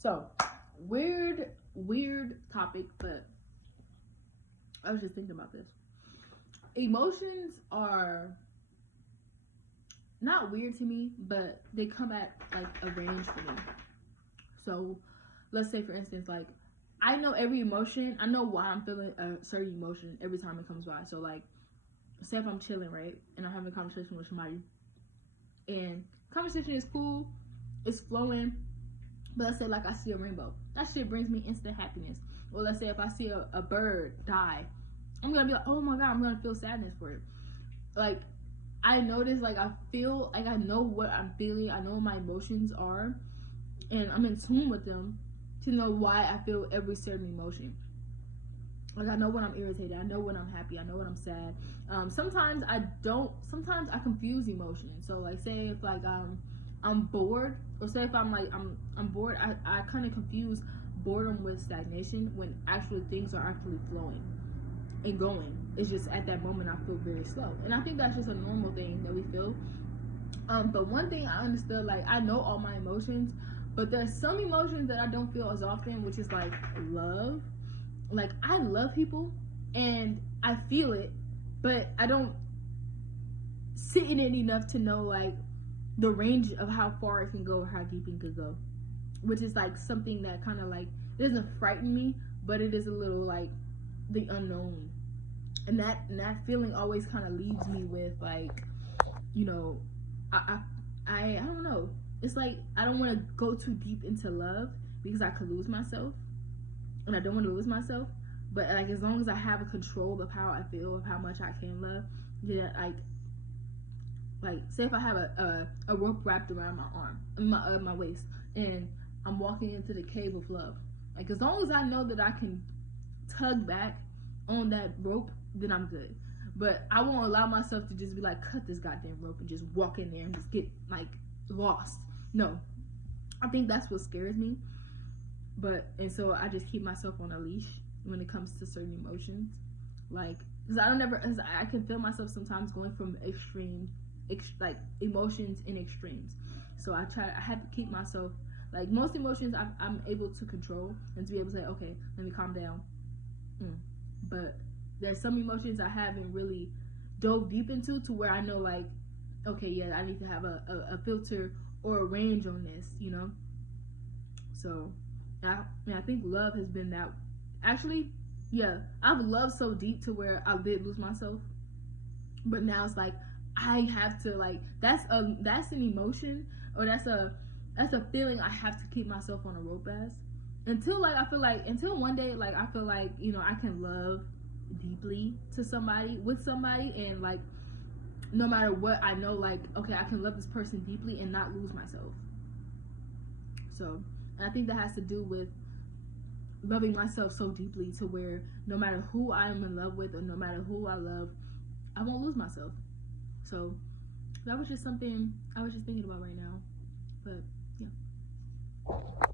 So, weird topic, but I was just thinking about this. Emotions are not weird to me, but they come at like a range for me. So, let's say for instance, like I know every emotion. I know why I'm feeling a certain emotion every time it comes by. So, like, say if I'm chilling, right, and I'm having a conversation with somebody, and conversation is cool, it's flowing. But let's say like I see a rainbow, that shit brings me instant happiness. Or let's say if I see a bird die, I'm gonna be like, oh my god, I'm gonna feel sadness for it. Like I notice, like I feel like I know what I'm feeling, I know what my emotions are, and I'm in tune with them to know why I feel every certain emotion. Like I know when I'm irritated, I know when I'm happy, I know when I'm sad. Sometimes I don't. Sometimes I confuse emotions. So like, say if like I'm bored, or say if I'm like I'm bored, I kind of confuse boredom with stagnation when actually things are actually flowing and going. It's just at that moment I feel very slow, and I think that's just a normal thing that we feel. But one thing I understood, like I know all my emotions, but there's some emotions that I don't feel as often, which is like love. Like I love people and I feel it, but I don't sit in it enough to know like the range of how far it can go or how deep it can go. Which is like something that kind of like, it doesn't frighten me, but it is a little like the unknown. And that feeling always kind of leaves me with like, you know, I don't know. It's like I don't want to go too deep into love because I could lose myself, and I don't want to lose myself. But like as long as I have a control of how I feel, of how much I can love, yeah, like say if I have a rope wrapped around my arm, my waist, and I'm walking into the cave of love. Like as long as I know that I can tug back on that rope, then I'm good. But I won't allow myself to just be like, cut this goddamn rope and just walk in there and just get like lost. No, I think that's what scares me. And so I just keep myself on a leash when it comes to certain emotions, like because cause I can feel myself sometimes going from like emotions in extremes. So I have to keep myself, like most emotions I'm able to control and to be able to say, okay, let me calm down. But there's some emotions I haven't really dove deep into to where I know like, okay, yeah, I need to have a filter or a range on this, you know. So I think love has been that. Actually, yeah, I've loved so deep to where I did lose myself, but now it's like I have to like that's an emotion, or that's a feeling I have to keep myself on a rope as, until like I feel like, until one day like I feel like, you know, I can love deeply to somebody, with somebody, and like no matter what, I know like, okay, I can love this person deeply and not lose myself. So and I think that has to do with loving myself so deeply to where no matter who I'm in love with or no matter who I love, I won't lose myself. So that was just something I was just thinking about right now. But yeah.